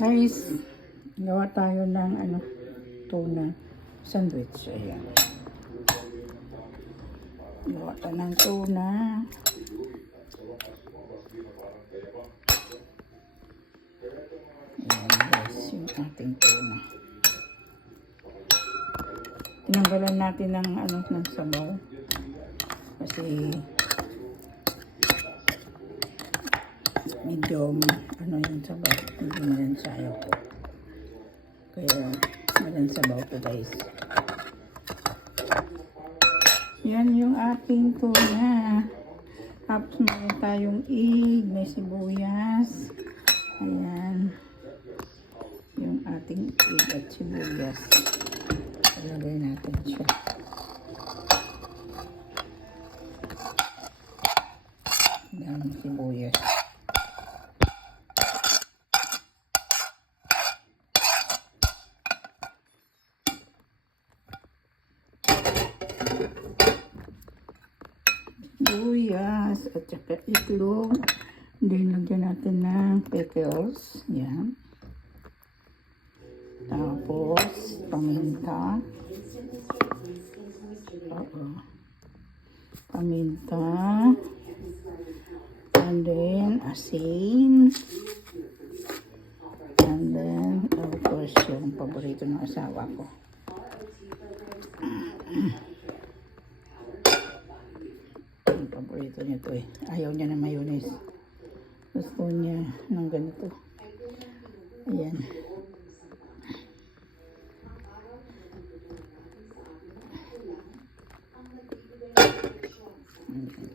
Guys, gawa tayo ng tuna sandwich. Ayan. Gawa tayo ng tuna. Ayan guys, yung ating tuna. Tinanggalan natin ng ng sabaw. Kasi medyo yung sabaw. Medyo malansa ayaw ko. Kaya malansa sabaw ko guys. Yan yung ating tuna. Tapos meron tayong egg, may sibuyas. Ayan. Yung ating egg at sibuyas. Ilagay natin siya. Daming sibuyas. Sibuyas at saka itlog. Then lagyan natin ng pickles. Yan. Tapos paminta. Paminta. And then asin. And then of course yung paborito ng asawa ko. Paborito niya to eh. Ayaw niya ng mayonnaise. Gusto niya ng ganito. Ayan.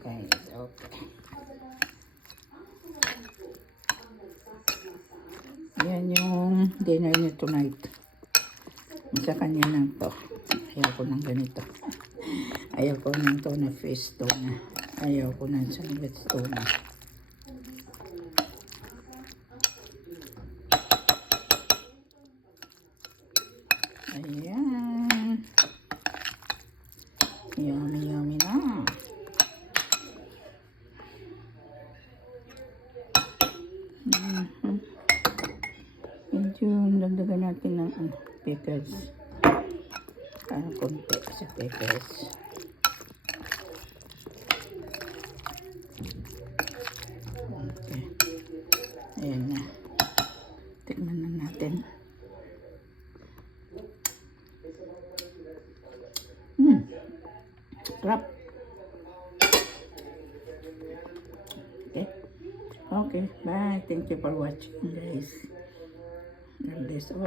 Okay. Okay. Ayan yung dinner niya tonight. Sa kanya lang to. Ayaw ko ng ganito. Ayaw ko ng tuna fish tuna. Ayaw ko ng sandwich tuna. Ayan. Yummy, yummy na. Medyo dagdagan natin ng pickles. Konti sa pickles. Okay. Ayan na. Tignan na natin. Sarap. Okay. Okay. Bye. Thank you for watching guys. God bless all.